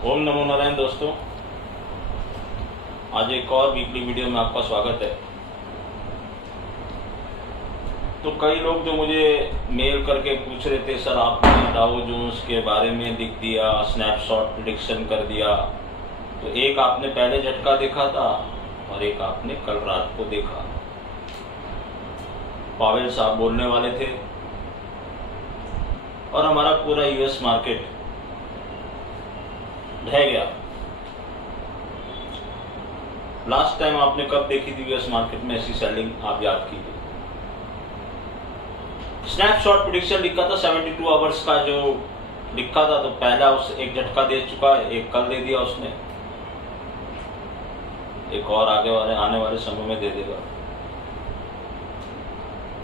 ओम नमो नारायण दोस्तों, आज एक और वीकली वीडियो में आपका स्वागत है। तो कई लोग जो मुझे मेल करके पूछ रहे थे, सर आपने डाउ जोन्स के बारे में लिख दिया, स्नैपशॉट प्रेडिक्शन कर दिया, तो एक आपने पहले झटका देखा था और एक आपने कल रात को देखा। पावेल साहब बोलने वाले थे और हमारा पूरा यूएस मार्केट ढह गया। लास्ट टाइम आपने कब देखी थी यूएस मार्केट में ऐसी सेलिंग, आप याद कीजिए। स्नैपशॉट प्रेडिक्शन लिखा था 72 आवर्स का, जो लिखा था तो पहला उस एक झटका दे चुका है, एक कल दे दिया उसने, एक और आने वाले समय में दे देगा।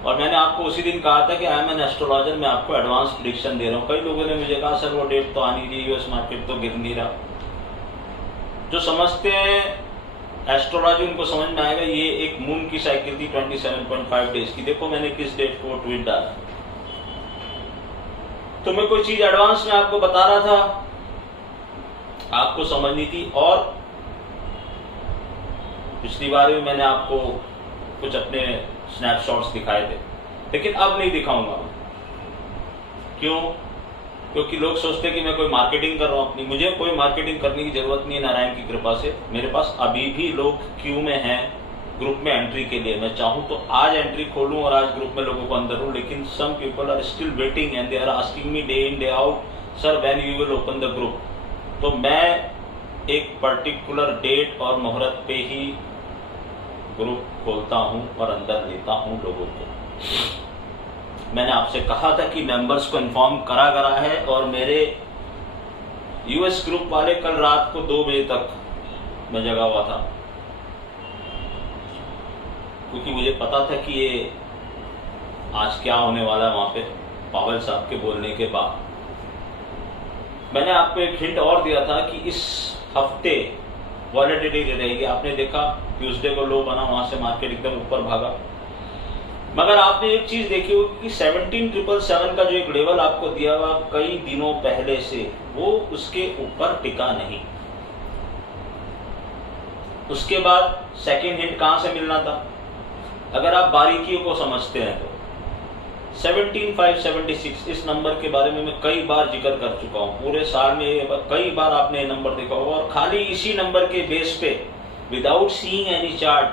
और मैंने आपको उसी दिन कहा था कि आई एम एन एस्ट्रोलॉजर, मैं आपको एडवांस प्रेडिक्शन दे रहा हूँ। कई लोगों ने मुझे कहा सर वो डेट तो आनी थी, यूएस मार्केट तो गिर नहीं रहा। जो समझते हैं एस्ट्रोलॉजी उनको समझ में आएगा, ये एक मून की साइकिल थी 27.5 डेज की। देखो मैंने किस डेट को ट्वीट डाला, तो मैं कोई चीज एडवांस में आपको बता रहा था, आपको समझनी थी। और पिछली बार भी मैंने आपको कुछ अपने स्नैपशॉट्स दिखाए थे, लेकिन अब नहीं दिखाऊंगा। क्यों? क्योंकि लोग सोचते कि मैं कोई मार्केटिंग कर रहा हूं अपनी। मुझे कोई मार्केटिंग करने की जरूरत नहीं है, नारायण की कृपा से। मेरे पास अभी भी लोग क्यू में हैं ग्रुप में एंट्री के लिए। मैं चाहूं तो आज एंट्री खोलूं और आज ग्रुप में लोगों को अंदर हूं, लेकिन some people are still waiting and they are asking me day in day out, sir when you will open the group. तो मैं एक पर्टिकुलर डेट और मुहूर्त पे ही ग्रुप खोलता हूं और अंदर लेता हूं लोगों को। मैंने आपसे कहा था कि मेंबर्स को इन्फॉर्म करा गया है, और मेरे यूएस ग्रुप वाले कल रात को 2 बजे तक मैं जगा हुआ था, क्योंकि मुझे पता था कि ये आज क्या होने वाला है। वहां पे पावेल साहब के बोलने के बाद मैंने आपको एक हिंट और दिया था कि इस हफ्ते वॉलेटिलिटी रहेगी। आपने देखा ट्यूसडे को लो बना, वहां से मार्केट एकदम ऊपर भागा। मगर आपने एक चीज देखी होगी कि 17,777 का जो एक लेवल आपको दिया हुआ कई दिनों पहले से, वो उसके ऊपर टिका नहीं। उसके बाद सेकेंड हिंट कहां से मिलना था? अगर आप बारीकियों को समझते हैं तो 17,576 इस नंबर के बारे में मैं कई बार जिक्र कर चुका हूं। पूरे साल में कई बार आपने ये नंबर देखा होगा, और खाली इसी नंबर के बेस पे विदाउट सीइंग एनी चार्ट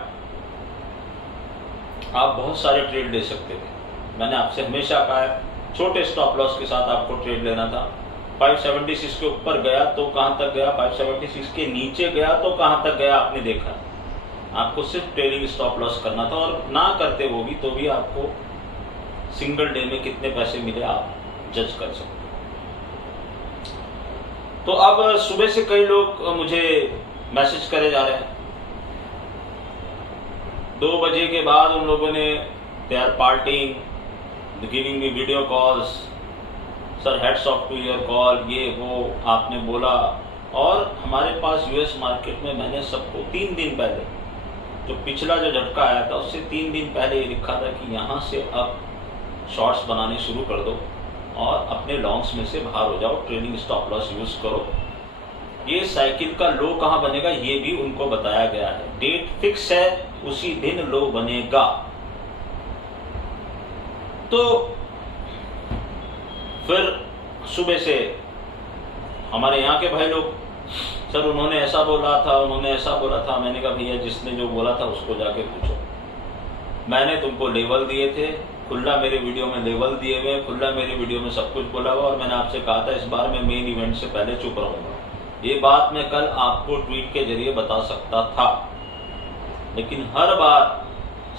आप बहुत सारे ट्रेड ले सकते थे। मैंने आपसे हमेशा कहा है छोटे स्टॉप लॉस के साथ आपको ट्रेड लेना था। 576 के ऊपर गया तो कहां तक गया, 576 के नीचे गया तो कहां तक गया, आपने देखा। आपको सिर्फ ट्रेडिंग स्टॉप लॉस करना था, और ना करते वो भी तो भी आपको सिंगल डे में कितने पैसे मिले आप जज कर सकते हो। तो अब सुबह से कई लोग मुझे मैसेज करे जा रहे हैं। 2 बजे के बाद उन लोगों ने they are parting, giving me video calls, sir heads off to your call, ये वो आपने बोला। और हमारे पास यूएस मार्केट में मैंने सबको 3 दिन पहले, जो पिछला जो झटका आया था उससे 3 दिन पहले ये लिखा था कि यहाँ से अब शॉर्ट्स बनाने शुरू कर दो और अपने लॉन्ग्स में से बाहर हो जाओ, ट्रेडिंग स्टॉप लॉस यूज करो। ये साइकिल का लो कहां बनेगा ये भी उनको बताया गया है। डेट फिक्स है, उसी दिन लो बनेगा। तो फिर सुबह से हमारे यहाँ के भाई लोग, सर उन्होंने ऐसा बोला था, उन्होंने ऐसा बोला था। मैंने कहा भैया जिसने जो बोला था उसको जाके पूछो। मैंने तुमको लेवल दिए थे, खुला मेरे वीडियो में लेवल दिए हुए, खुला मेरे वीडियो में सब कुछ बोला हुआ। और मैंने आपसे कहा था इस बार मैं मेन इवेंट से पहले चुप रहूंगा। ये बात मैं कल आपको ट्वीट के जरिए बता सकता था, लेकिन हर बार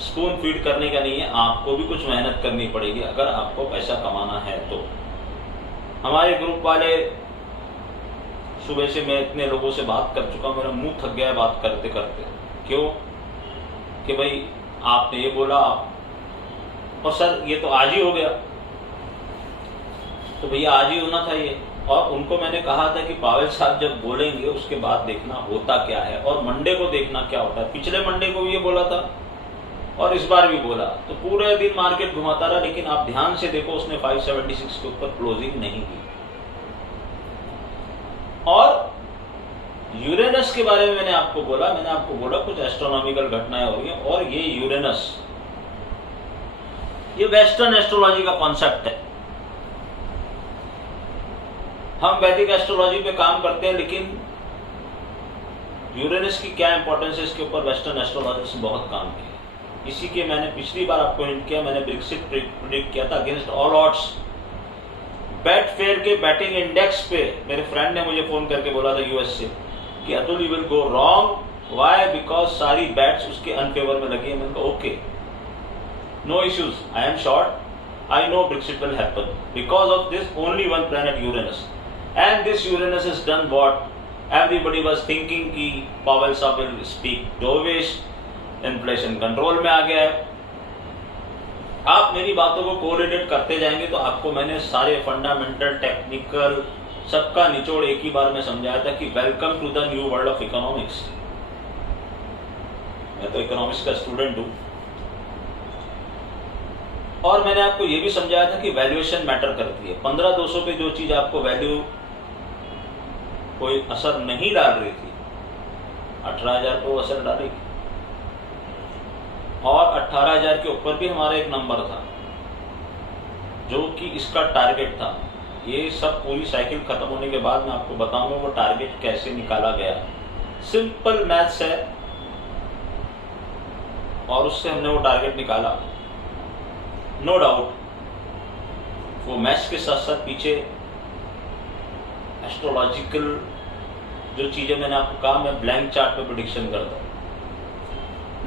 स्पून फीड करने का नहीं है, आपको भी कुछ मेहनत करनी पड़ेगी अगर आपको पैसा कमाना है तो। हमारे ग्रुप वाले, सुबह से मैं इतने लोगों से बात कर चुका हूं, मेरा मुंह थक गया है बात करते करते। क्यों? कि भाई आपने ये बोला, और सर ये तो आज ही हो गया। तो भैया आज ही होना था ये। और उनको मैंने कहा था कि पावेल साहब जब बोलेंगे उसके बाद देखना होता क्या है, और मंडे को देखना क्या होता है। पिछले मंडे को भी ये बोला था और इस बार भी बोला। तो पूरे दिन मार्केट घुमाता रहा, लेकिन आप ध्यान से देखो उसने 576 के ऊपर क्लोजिंग नहीं की। और यूरेनस के बारे में मैंने आपको बोला कुछ एस्ट्रोनॉमिकल घटनाएं हो रही हैं, और ये यूरेनस, ये वेस्टर्न एस्ट्रोलॉजी का कॉन्सेप्ट है। हम वैदिक एस्ट्रोलॉजी पे काम करते हैं, लेकिन यूरेनस की क्या इंपॉर्टेंस है, इसके ऊपर वेस्टर्न एस्ट्रोलॉजर्स ने बहुत काम किया। इसी के मैंने पिछली बार आपको हिंट किया, मैंने ब्रेक्सिट प्रेडिक्ट किया था against all odds. Bat fair के बैटिंग इंडेक्स पे मेरे फ्रेंड ने मुझे फोन करके बोला था यूएस से कि Atul you will go wrong, why, because सारी बैट्स उसके अनफेवर में लगी है। मैंने कहा okay, no issues, I am sure, I know Brexit will happen because of this only one planet Uranus, and this Uranus is done what everybody was thinking कि Powell साहब will speak dovish, inflation control में आ गया है। आप मेरी बातों को कोरिलेट करते जाएंगे तो आपको मैंने सारे फंडामेंटल, टेक्निकल, सबका निचोड़ एक ही बार में समझाया था कि welcome to the new world of economics. मैं तो इकोनॉमिक्स का स्टूडेंट हूं, और मैंने आपको यह भी समझाया था कि वैल्यूएशन मैटर करती है। 15,200 पे जो चीज आपको वैल्यू कोई असर नहीं डाल रही थी, 18,000 पे वो असर डालेगी, और 18,000 के ऊपर भी हमारा एक नंबर था जो कि इसका टारगेट था। ये सब पूरी साइकिल खत्म होने के बाद मैं आपको बताऊंगा वो टारगेट कैसे निकाला गया। सिंपल मैथ्स है, और उससे हमने वो टारगेट निकाला। नो डाउट वो मैथ्स के साथ साथ पीछे एस्ट्रोलॉजिकल जो चीजें मैंने आपको कहा, मैं ब्लैंक चार्ट पे प्रेडिक्शन करता हूं।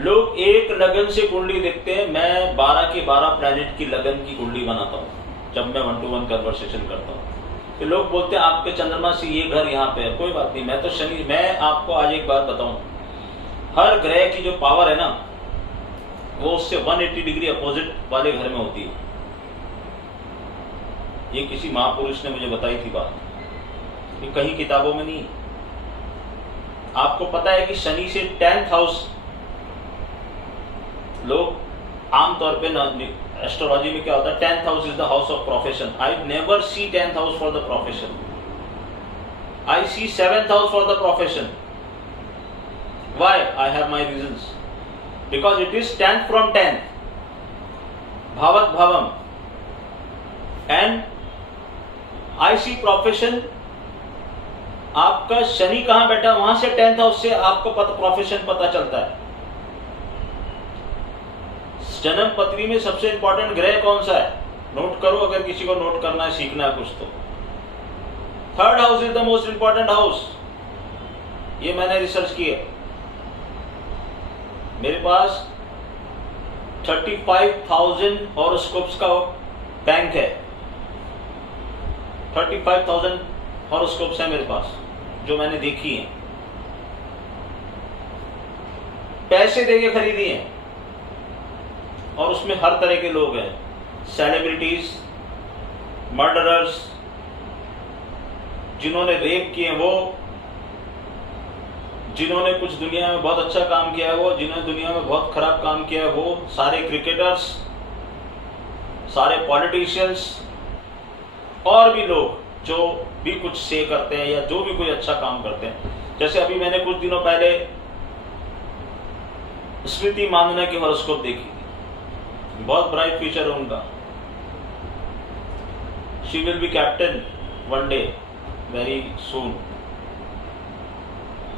लोग एक लगन से कुंडली देखते हैं, मैं 12 के 12 प्लैनेट की लगन की कुंडली बनाता हूं जब मैं 1-to-1 कन्वर्सेशन करता हूं। तो लोग बोलते हैं आपके चंद्रमा से ये घर यहाँ पे है, कोई बात नहीं, मैं तो शनि, मैं आपको आज एक बात बताऊं, हर ग्रह की जो पावर है ना, वो उससे 180 डिग्री अपोजिट वाले घर में होती है। ये किसी महापुरुष ने मुझे बताई थी बात, ये कहीं किताबों में नहीं। आपको पता है कि शनि से 10th हाउस, लोग आमतौर पे एस्ट्रोलॉजी में क्या होता है, 10th house is the house of profession. I never see 10th house for the profession, I see 7th house for the profession. Why? I have my reasons, because it is 10th from 10th, भावत भावम, and I C profession. आपका शनि कहां बैठा, वहां से 10th house से आपको profession पता चलता है। जन्म पत्री में सबसे इंपॉर्टेंट ग्रह कौन सा है, नोट करो अगर किसी को नोट करना है, सीखना है कुछ तो। 3rd house is the most important house, ये मैंने रिसर्च किया। मेरे पास 35,000 हॉरोस्कोप्स का बैंक है, 35,000 हॉरोस्कोप्स है मेरे पास जो मैंने देखी है, पैसे देके खरीदी है, और उसमें हर तरह के लोग हैं, सेलिब्रिटीज, मर्डरर्स, जिन्होंने रेप किए वो, जिन्होंने कुछ दुनिया में बहुत अच्छा काम किया है वो, जिन्होंने दुनिया में बहुत खराब काम किया है वो, सारे क्रिकेटर्स, सारे पॉलिटिशियंस, और भी लोग जो भी कुछ से करते हैं या जो भी कोई अच्छा काम करते हैं। जैसे अभी मैंने कुछ दिनों पहले स्मृति मानधना की हॉरोस्कोप देखी, बहुत ब्राइट फ्यूचर है उनका। She will be captain one day, very soon,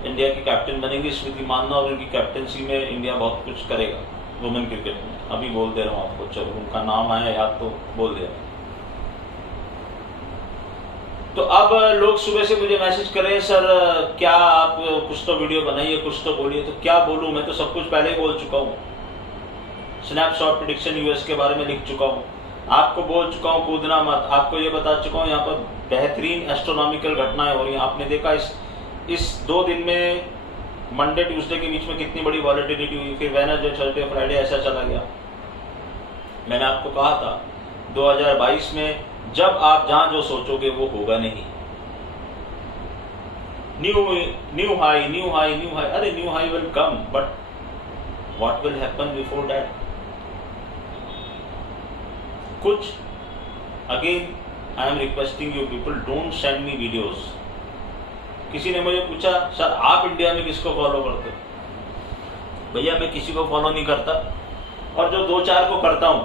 India की कैप्टन बनेगी स्मृति मानधना, और उनकी कैप्टनसी में इंडिया बहुत कुछ करेगा वुमेन क्रिकेट में। अभी बोल दे रहा हूँ आपको, चलो उनका नाम आया याद तो बोल दे रहा हूँ। तो अब लोग सुबह से मुझे मैसेज कर रहे हैं, सर क्या आप कुछ तो वीडियो बनाइए, कुछ तो बोलिए। तो क्या बोलूं, मैं तो सब कुछ पहले ही बोल चुका हूँ। स्नैपशॉट प्रेडिक्शन यूएस के बारे में लिख चुका हूँ, आपको बोल चुका हूँ कूदना मत, आपको ये बता चुका हूँ यहाँ पर बेहतरीन एस्ट्रोनॉमिकल घटनाएं हो रही हैं। आपने देखा इस 2 दिन में मंडे ट्यूसडे के बीच में कितनी बड़ी वॉलेटिलिटी हुई, फिर वेडनेसडे थर्सडे फ्राइडे ऐसा चला गया। मैंने आपको कहा था 2022 में जब आप जहां जो सोचोगे वो होगा नहीं। न्यू हाई, अरे new high will come, but what will happen before that? कुछ again I am requesting you people, don't send me videos, किसी ने मुझे पूछा सर आप इंडिया में किसको फॉलो करते हो? भैया मैं किसी को फॉलो नहीं करता, और जो 2-4 को करता हूं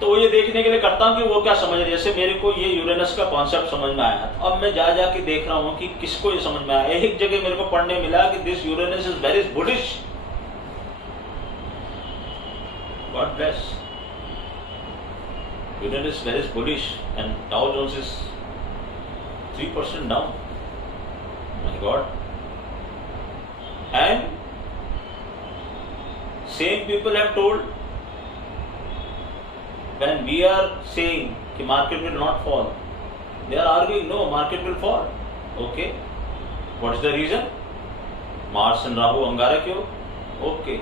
तो वो ये देखने के लिए करता हूं कि वो क्या समझ रहे। जैसे मेरे को ये यूरेनस का कॉन्सेप्ट समझ में आया, अब मैं जा जाके देख रहा हूं कि किसको ये समझ में आया। एक जगह मेरे को पढ़ने मिला कि this Uranus is very bullish. God bless, Uranus is very bullish and Dow Jones is 3% down. My God. And same people have told, when we are saying कि market will not fall, they are arguing no, market will fall. Okay, what is the reason? Mars and Rahu Angarak Yog. Okay,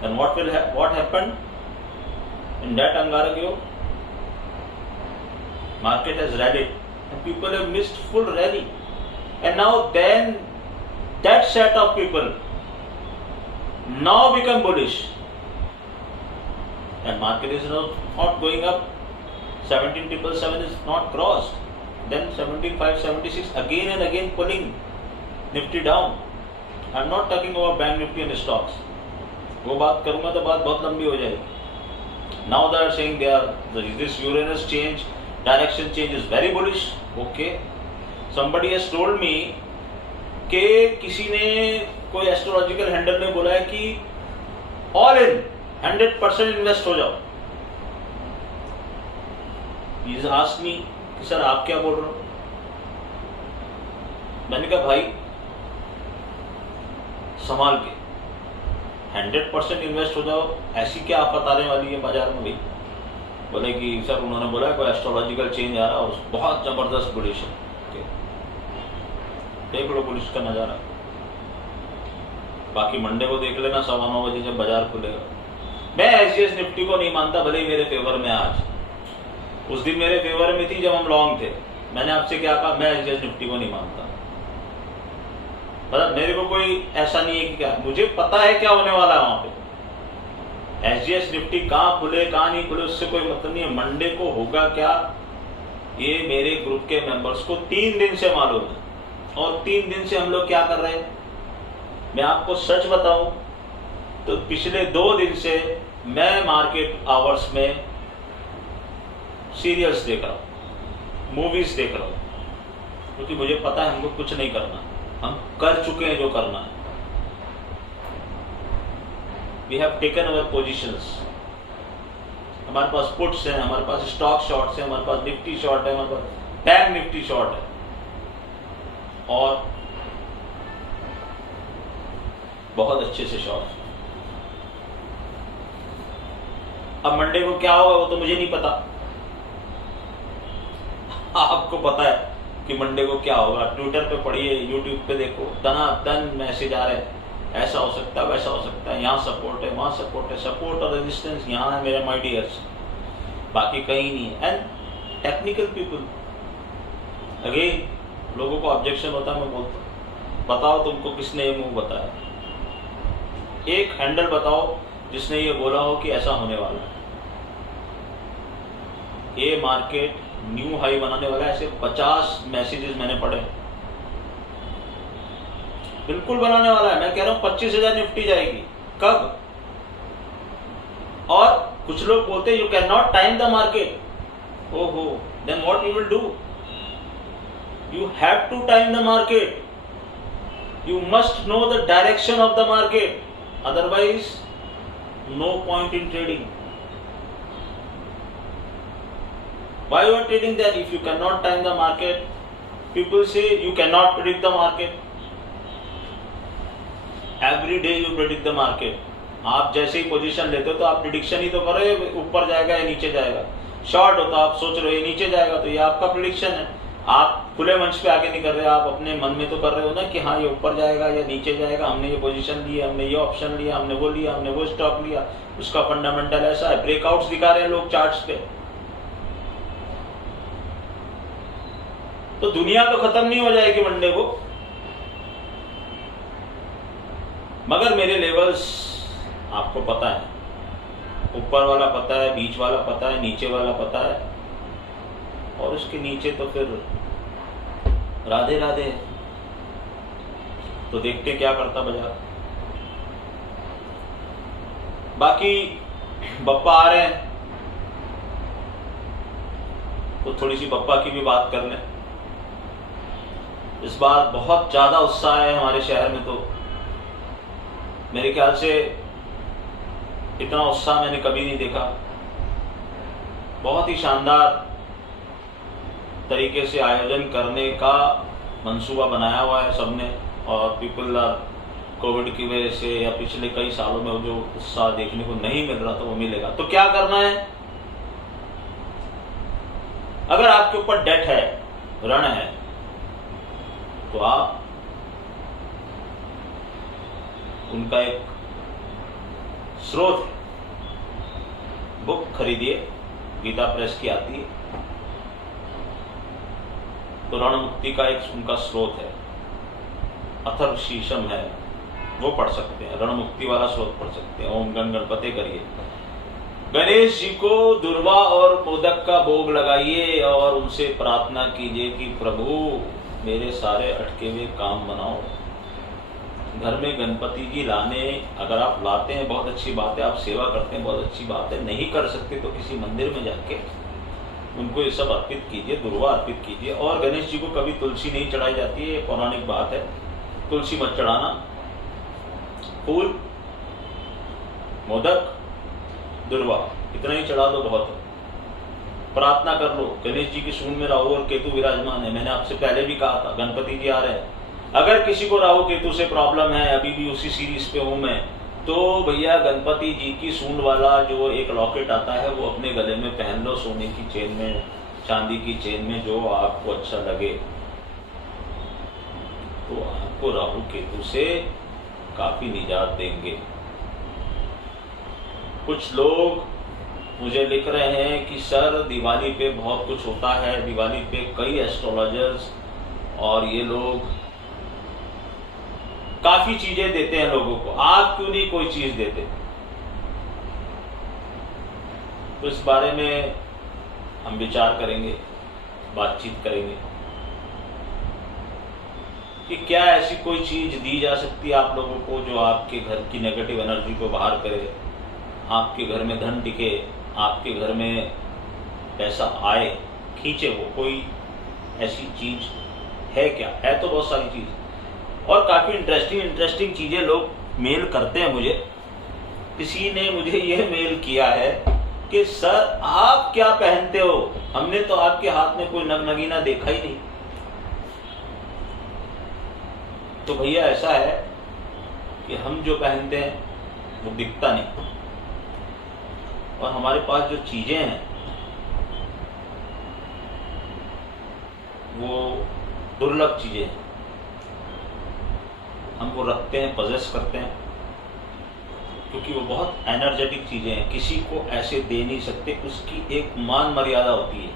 then what happened in that Angarak Yog? Market has rallied and people have missed full rally, and now then that set of people now become bullish, and market is not going up. 17,777 is not crossed, then 17,576 again and again pulling Nifty down. I am not talking about Bank Nifty and stocks. वो बात करूंगा तो बात बहुत लंबी हो जाएगी. Now they are saying this Uranus change, direction change is very bullish. Okay, somebody has told me कि किसी ने कोई एस्ट्रोलॉजिकल हैंडल ने बोला है कि ऑल इन 100% इन्वेस्ट हो जाओ. He's asked me कि सर आप क्या बोल रहे हो? मैंने कहा भाई संभाल के 100% इन्वेस्ट हो जाओ, ऐसी क्या आफत आने वाली है बाजार में भाई? बोले कि सर उन्होंने बोला कोई एस्ट्रोलॉजिकल चेंज आ रहा है, बहुत जबरदस्त बुलिश है. देख लो बुलिश का नजारा. बाकी मंडे को देख लेना 9:15 बजे जब बाजार खुलेगा. मैं एसजीएस निफ्टी को नहीं मानता, भले ही मेरे फेवर में आज. उस दिन मेरे फेवर में थी जब हम लॉन्ग थे. मैंने आपसे क्या कहा? मैं एसजीएस निफ्टी को नहीं मानता. मतलब मेरे को कोई ऐसा नहीं है कि क्या, मुझे पता है क्या होने वाला है वहां पे. एसजीएस निफ्टी कहां खुले कहां नहीं खुले उससे कोई मतलब नहीं है. मंडे को होगा क्या ये मेरे ग्रुप के मेंबर्स को 3 दिन से मालूम है. और 3 दिन से हम लोग क्या कर रहे हैं, मैं आपको सच बताऊं तो पिछले 2 दिन से मैं मार्केट आवर्स में सीरियल्स देख रहा हूं, मूवीज देख रहा हूं, क्योंकि मुझे पता है हमको कुछ नहीं करना. हम कर चुके हैं जो करना है. We have taken our positions. हमारे पास पुट्स हैं, हमारे पास स्टॉक शॉर्ट्स हैं, हमारे पास निफ्टी शॉर्ट है, हमारे पास बैंक निफ्टी शॉर्ट है. और बहुत अच्छे से शॉर्ट. अब मंडे को क्या होगा वो तो मुझे नहीं पता. आपको पता है कि मंडे को क्या होगा. ट्विटर पे पढ़िए, यूट्यूब पे देखो, दनादन मैसेज आ रहे हैं. ऐसा हो सकता है, वैसा हो सकता है, यहाँ सपोर्ट है, वहां सपोर्ट है. सपोर्ट और रेजिस्टेंस यहाँ है मेरे माय डियर्स, बाकी कहीं नहीं है. एंड टेक्निकल पीपल, अगेन लोगों को ऑब्जेक्शन होता है. मैं बोलता हूँ बताओ तुमको किसने ये मूव बताया. एक हैंडल बताओ जिसने ये बोला हो कि ऐसा होने वाला है, ये मार्केट न्यू हाई बनाने वाला है. ऐसे 50 मैसेजेस मैंने पढ़े. बिल्कुल बनाने वाला है. मैं कह रहा हूं 25,000 निफ्टी जाएगी. कब? और कुछ लोग बोलते हैं you can not time the market. ओहो, then what you will do? You have to time the market. You must know the direction of the market. Otherwise, no point in trading. Why you are trading then if you cannot time the market? People say you cannot predict the market. Every day you predict the market. आप जैसे ही position लेते हो तो आप prediction ही तो कर रहे हो, ऊपर जाएगा या नीचे जाएगा. शॉर्ट हो तो आप सोच रहे हो ये नीचे जाएगा, तो ये आपका प्रिडिक्शन है. आप खुले मंच पे आके नहीं कर रहे, आप अपने मन में तो कर रहे हो ना कि हाँ ये ऊपर जाएगा या नीचे जाएगा. हमने ये पोजीशन ली, हमने ये ऑप्शन लिया, हमने वो लिया, हमने वो स्टॉक लिया, उसका फंडामेंटल ऐसा है. ब्रेकआउट्स दिखा रहे हैं लोग चार्ट्स पे. तो दुनिया तो खत्म नहीं हो जाएगी मंडे को, मगर मेरे लेवल्स आपको पता है. ऊपर वाला पता है, बीच वाला पता है, नीचे वाला पता है, और उसके नीचे तो फिर राधे राधे। तो देखते क्या करता बाजार। बाकी बप्पा आ रहे हैं तो थोड़ी सी बप्पा की भी बात कर लें। इस बार बहुत ज्यादा उत्साह है हमारे शहर में। तो मेरे ख्याल से इतना उत्साह मैंने कभी नहीं देखा। बहुत ही शानदार तरीके से आयोजन करने का मंसूबा बनाया हुआ है सबने। और पीपल आर कोविड की वजह से या पिछले कई सालों में जो उत्साह देखने को नहीं मिल रहा था वो मिलेगा। तो क्या करना है, अगर आपके ऊपर डेट है, ऋण है, तो आप उनका एक स्रोत है, बुक खरीदिए, गीता प्रेस की आती है। तो ऋण मुक्ति का एक उनका स्रोत है, अथर्वशीर्षम है, वो पढ़ सकते हैं। ऋण मुक्ति वाला स्रोत पढ़ सकते हैं। ओम गण गणपते करिए। गणेश जी को दुर्वा और मोदक का भोग लगाइए और उनसे प्रार्थना कीजिए कि प्रभु मेरे सारे अटके हुए काम बनाओ। घर में गणपति जी लाने, अगर आप लाते हैं बहुत अच्छी बात है, आप सेवा करते हैं बहुत अच्छी बात है, नहीं कर सकते तो किसी मंदिर में जाके उनको ये सब अर्पित कीजिए, दुर्वा अर्पित कीजिए। और गणेश जी को कभी तुलसी नहीं चढ़ाई जाती है, ये पौराणिक बात है। तुलसी मत चढ़ाना, फूल, मोदक, दुर्वा इतना ही चढ़ा दो, बहुत है। प्रार्थना कर लो। गणेश जी की सूंड में राहु और केतु विराजमान है। मैंने आपसे पहले भी कहा था गणपति जी आ रहे हैं। अगर किसी को राहु केतु से प्रॉब्लम है, अभी भी उसी सीरीज पे हूं मैं, तो भैया गणपति जी की सूंड वाला जो एक लॉकेट आता है वो अपने गले में पहन लो, सोने की चेन में, चांदी की चेन में, जो आपको अच्छा लगे। तो आपको राहु केतु से काफी निजात देंगे। कुछ लोग मुझे लिख रहे हैं कि सर दिवाली पे बहुत कुछ होता है, दिवाली पे कई एस्ट्रोलॉजर्स और ये लोग काफी चीजें देते हैं लोगों को, आप क्यों नहीं कोई चीज देते? तो इस बारे में हम विचार करेंगे, बातचीत करेंगे कि क्या ऐसी कोई चीज दी जा सकती है आप लोगों को जो आपके घर की नेगेटिव एनर्जी को बाहर करे, आपके घर में धन टिके, आपके घर में पैसा आए, खींचे। वो कोई ऐसी चीज है क्या? है तो बहुत सारी चीज और काफी इंटरेस्टिंग चीजें लोग मेल करते हैं मुझे। किसी ने मुझे यह मेल किया है कि सर आप क्या पहनते हो, हमने तो आपके हाथ में कोई नगनगीना देखा ही नहीं। तो भैया ऐसा है कि हम जो पहनते हैं वो दिखता नहीं, और हमारे पास जो चीजें हैं वो दुर्लभ चीजें हैं। हम वो रखते हैं, पजेस करते हैं, क्योंकि वो बहुत एनर्जेटिक चीजें हैं, किसी को ऐसे दे नहीं सकते। उसकी एक मान मर्यादा होती है,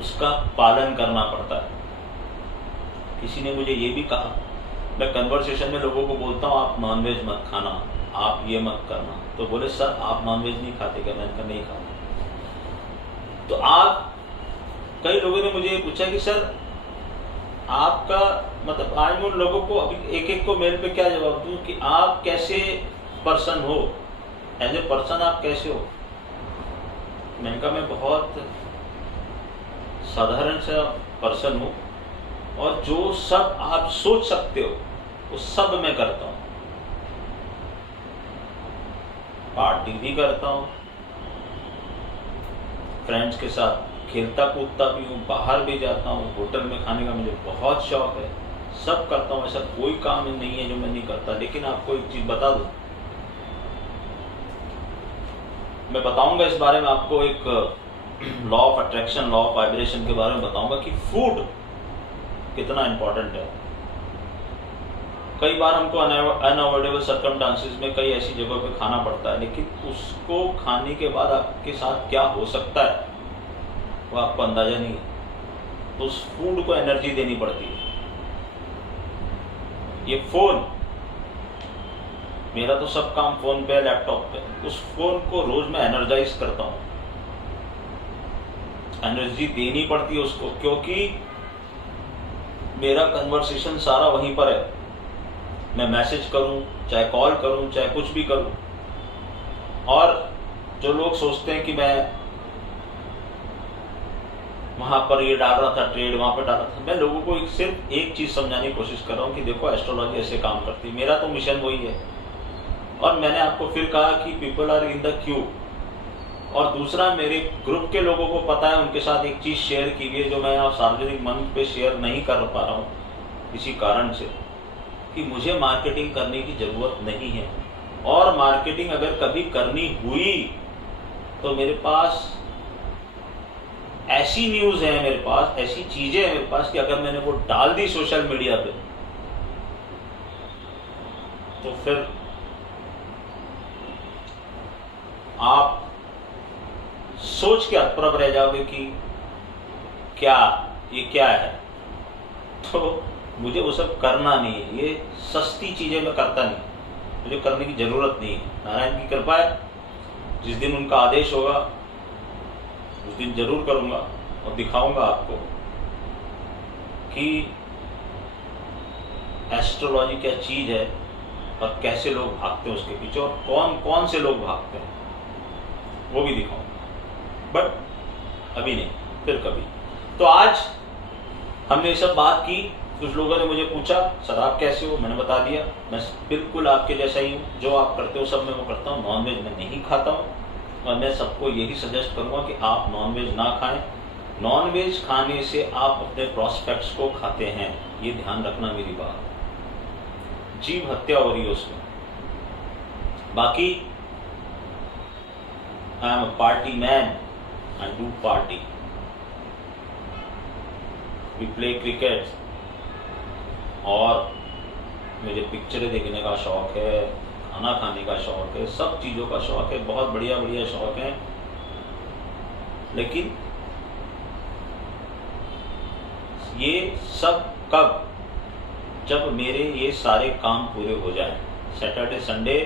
उसका पालन करना पड़ता है। किसी ने मुझे ये भी कहा, मैं कन्वर्सेशन में लोगों को बोलता हूँ आप नॉनवेज मत खाना, आप ये मत करना, तो बोले सर आप नॉनवेज नहीं खाते क्या? मैंने कहा नहीं खाता। तो आप, कई लोगों ने मुझे ये पूछा कि सर आपका मतलब, आज मैं उन लोगों को अभी एक एक को मेल पे क्या जवाब दूं कि आप कैसे पर्सन हो, एज ए पर्सन आप कैसे हो? मैंने कहा मैं बहुत साधारण सा पर्सन हूं और जो सब आप सोच सकते हो वो सब मैं करता हूं। पार्टी भी करता हूं, फ्रेंड्स के साथ खेलता कूदता भी हूँ, बाहर भी जाता हूँ, होटल में खाने का मुझे बहुत शौक है, सब करता हूँ। ऐसा कोई काम नहीं है जो मैं नहीं करता। लेकिन आपको एक चीज बता दूं, मैं बताऊंगा इस बारे में आपको, एक law of attraction, law of vibration के बारे में बताऊंगा कि फूड कितना इंपॉर्टेंट है। कई बार हमको अनअवॉइडेबल सर्कमस्टांसेस में कई ऐसी जगहों पे खाना पड़ता है, लेकिन उसको खाने के बाद आपके साथ क्या हो सकता है वो आपको अंदाजा नहीं है। तो उस फूड को एनर्जी देनी पड़ती है। ये फोन, मेरा तो सब काम फोन पे, लैपटॉप पे, उस फोन को रोज मैं एनर्जाइज करता हूं, एनर्जी देनी पड़ती है उसको, क्योंकि मेरा कन्वर्सेशन सारा वहीं पर है। मैं मैसेज करूं, चाहे कॉल करूं, चाहे कुछ भी करूं। और जो लोग सोचते हैं कि मैं वहां पर ये डाल रहा था ट्रेड, वहां पर डाल रहा था, मैं लोगों को सिर्फ एक चीज समझाने की कोशिश कर रहा हूं कि देखो एस्ट्रोलॉजी ऐसे काम करती है। मेरा तो मिशन वही है। और मैंने आपको फिर कहा कि people are in the queue. और दूसरा, मेरे ग्रुप के लोगों को पता है, उनके साथ एक चीज शेयर की गई जो मैं सार्वजनिक मंच पे शेयर नहीं कर पा रहा हूँ इसी कारण से कि मुझे मार्केटिंग करने की जरूरत नहीं है। और मार्केटिंग अगर कभी करनी हुई तो मेरे पास ऐसी न्यूज है, मेरे पास ऐसी चीजें हैं मेरे पास कि अगर मैंने वो डाल दी सोशल मीडिया पे तो फिर आप सोच के अप्रभ रह जाओगे कि क्या ये क्या है। तो मुझे वो सब करना नहीं है। ये सस्ती चीजें मैं करता नहीं, मुझे करने की जरूरत नहीं है। नारायण की कृपा है, जिस दिन उनका आदेश होगा उस दिन जरूर करूंगा और दिखाऊंगा आपको कि एस्ट्रोलॉजी क्या चीज है और कैसे लोग भागते हैं उसके पीछे, और कौन कौन से लोग भागते हैं वो भी दिखाऊंगा। बट अभी नहीं, फिर कभी। तो आज हमने ये सब बात की। कुछ लोगों ने मुझे पूछा सर आप कैसे हो, मैंने बता दिया मैं बिल्कुल आपके जैसा ही हूँ। जो आप करते हो सब मैं वो करता हूँ। नॉनवेज मैं नहीं खाता हूँ और मैं सबको यही सजेस्ट करूंगा कि आप नॉनवेज ना खाएं। नॉनवेज खाने से आप अपने प्रॉस्पेक्ट्स को खाते हैं, ये ध्यान रखना मेरी बात। जीव हत्या हो रही है उसमें। बाकी I am a party man, I do party. We play cricket. और मुझे पिक्चरें देखने का शौक है, खाना खाने का शौक है, सब चीज़ों का शौक है, बहुत बढ़िया बढ़िया शौक है। लेकिन ये सब कब, जब मेरे ये सारे काम पूरे हो जाए। सैटरडे संडे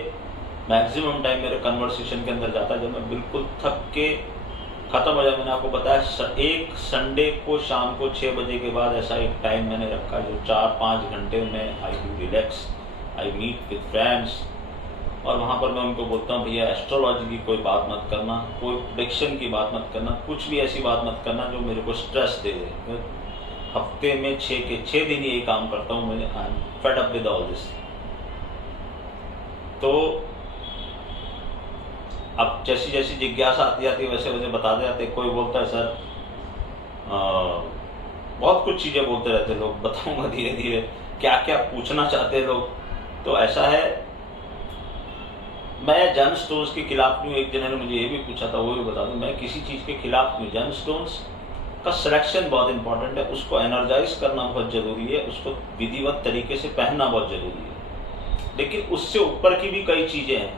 मैक्सिमम टाइम मेरे कन्वर्सेशन के अंदर जाता है जब मैं बिल्कुल थक के खत्म हो जाए। मैंने आपको बताया एक संडे को शाम को 6 बजे के बाद ऐसा एक टाइम मैंने रखा जो 4-5 घंटे में I do relax, I meet with friends. और वहाँ पर मैं उनको बोलता हूँ भैया एस्ट्रोलॉजी की कोई बात मत करना, कोई प्रेडिक्शन की बात मत करना, कुछ भी ऐसी बात मत करना जो मेरे को स्ट्रेस दे दे। मैं हफ्ते में 6 के 6 दिन यही काम करता हूँ। मैं I am fed up with all this. तो अब जैसी जैसी जिज्ञासा आती जाती है वैसे वैसे बता जाते। कोई बोलता है सर बहुत कुछ चीज़ें बोलते रहते लोग, बताऊंगा धीरे धीरे क्या क्या पूछना चाहते हैं लोग। तो ऐसा है, मैं जन स्टोन्स के खिलाफ नहीं हूँ। एक जने ने मुझे ये भी पूछा था, वो भी बता दूं, मैं किसी चीज़ के खिलाफ नहीं। जन स्टोन्स का सिलेक्शन बहुत इंपॉर्टेंट है, उसको एनर्जाइज करना बहुत ज़रूरी है, उसको विधिवत तरीके से पहनना बहुत ज़रूरी है। लेकिन उससे ऊपर की भी कई चीज़ें हैं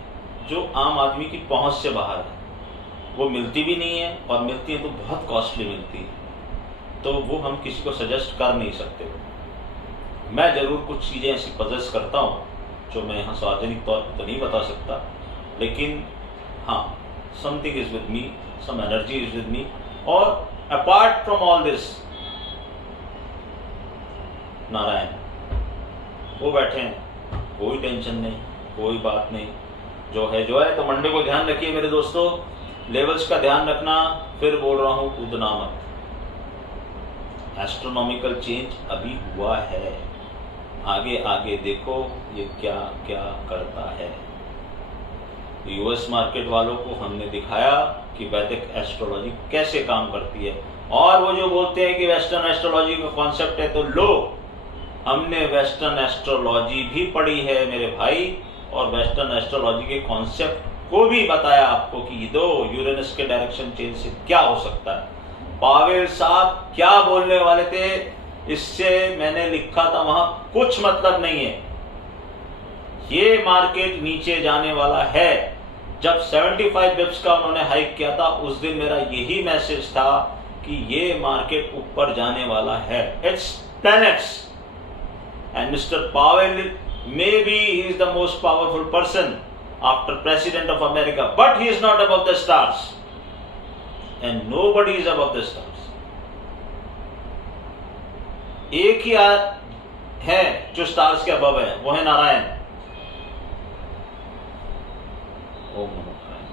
जो आम आदमी की पहुंच से बाहर है, वो मिलती भी नहीं है, और मिलती है तो बहुत कॉस्टली मिलती है। तो वो हम किसी को सजेस्ट कर नहीं सकते। मैं ज़रूर कुछ चीज़ें ऐसी पजेस करता हूँ जो मैं यहाँ सार्वजनिक तौर पर तो नहीं बता सकता, लेकिन हाँ something is with me, some energy is with me. और apart from all this Narayan वो बैठे हैं, कोई टेंशन नहीं, कोई बात नहीं, जो है जो है। तो मंडे को ध्यान रखिए मेरे दोस्तों, लेवल्स का ध्यान रखना। फिर बोल रहा हूं कूदना मत। एस्ट्रोनॉमिकल चेंज अभी हुआ है, आगे आगे देखो ये क्या क्या करता है। यूएस मार्केट वालों को हमने दिखाया कि वैदिक एस्ट्रोलॉजी कैसे काम करती है। और वो जो बोलते हैं कि वेस्टर्न एस्ट्रोलॉजी का कॉन्सेप्ट है, तो लो हमने वेस्टर्न एस्ट्रोलॉजी भी पढ़ी है मेरे भाई, और वेस्टर्न एस्ट्रोलॉजी के कॉन्सेप्ट को भी बताया आपको कि दो यूरेनस के डायरेक्शन चेंज से क्या हो सकता है। पावेल साहब क्या बोलने वाले थे इससे मैंने लिखा था वहां, कुछ मतलब नहीं है। ये मार्केट नीचे जाने वाला है। जब 75 बिप्स का उन्होंने हाइक किया था उस दिन मेरा यही मैसेज था कि ये मार्केट ऊपर जाने वाला है। It's planets and mister Powell maybe he is the most powerful person after president of America, but he is not above the stars, and nobody is above the stars. एक ही है जो स्टार्स के above है, वो है नारायण। ओम नमो नारायण।